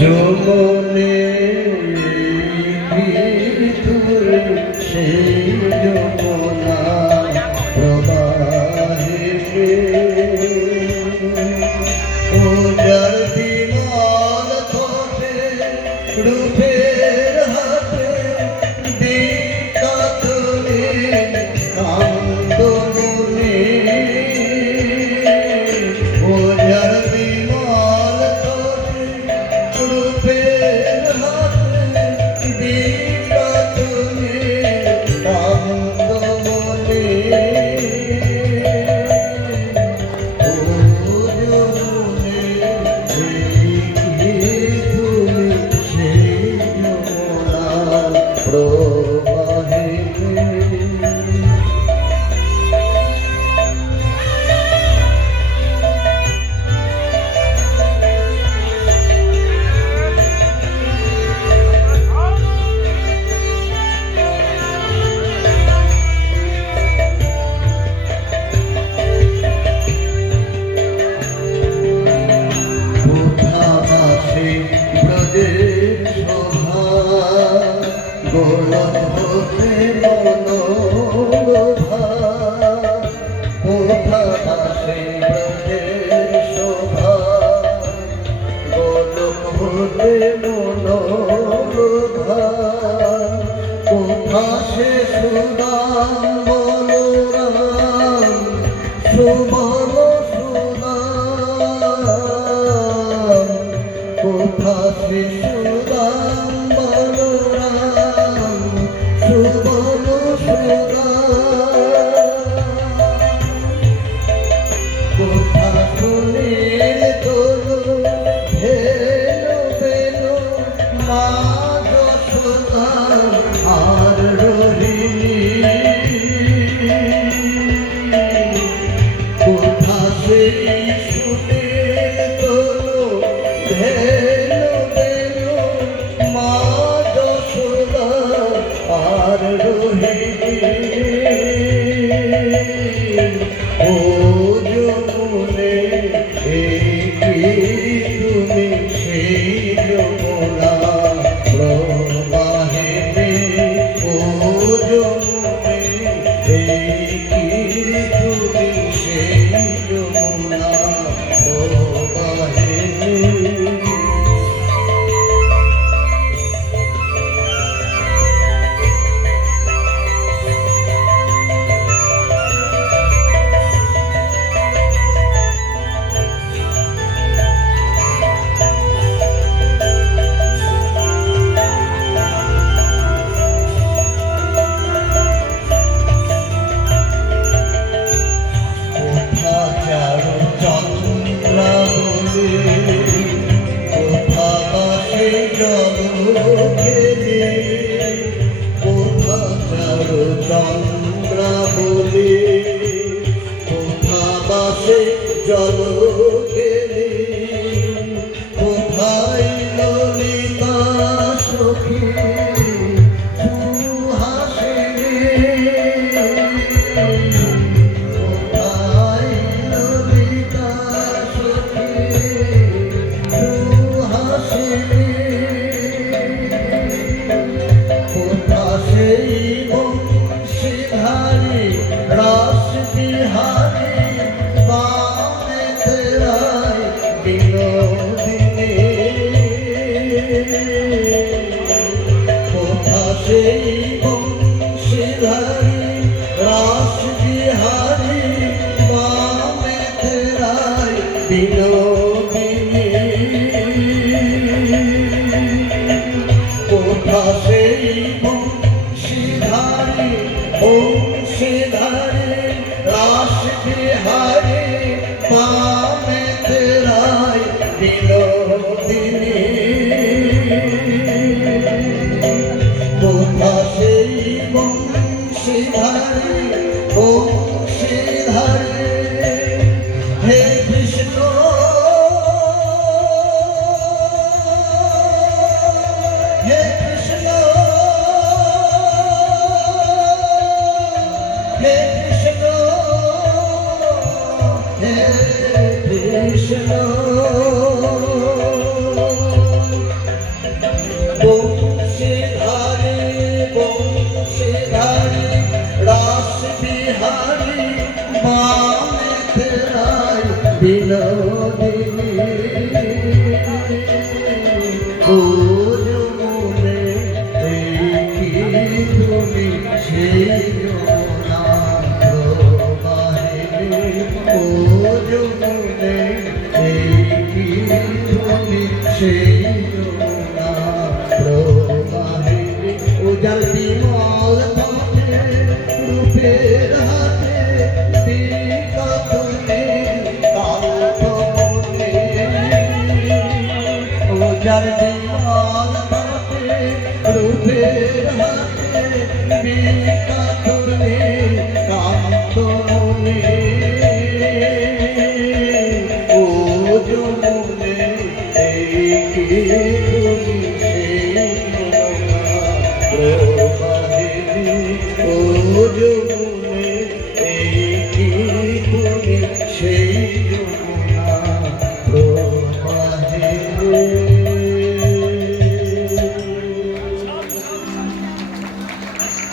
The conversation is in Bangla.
যমনে ভিতরে সেই যমুনা প্রবাহে ও যার বিমল ঠোঁটে রূপের হাতে দীপ্তা তুলে কান্দনে ও যার বিমল ঠোঁটে রূপের হাতে দীপ্তা তুলে কান্দনে গোলক হতে মনোভা কোথা আসে ব্রজের শোভা গোলক হতে মনোভা কোথা সে সুদাম বলরাম সুবল সুদাম কোথা সে সুদাম বলরাম সুবল কোথা শুনিল তোলো ভেলো বেলো মা যশোদা আর রোহিণী কোথা সেই শুনিল তোলো ভেলো বেলো মা যশোদা আর রোহিণী ও যমুনে তুমি সেই যমুনা প্রবাহে ও যমুনে তুমি সেই যমুনা প্রবাহে চন্দ্রা বলে কোথা বাসে জল খেলে কোথায় ললিতা সখী হাসে কোথায় ললিতা সখী তুমি সেই যমুনা প্রবাহে উজার বিমল পথে রূপের হাতে বিকতনে কান্তমনে উজার বিমল পথে রূপের হাতে বিকতনে কান্তমনে ও যমুনে এই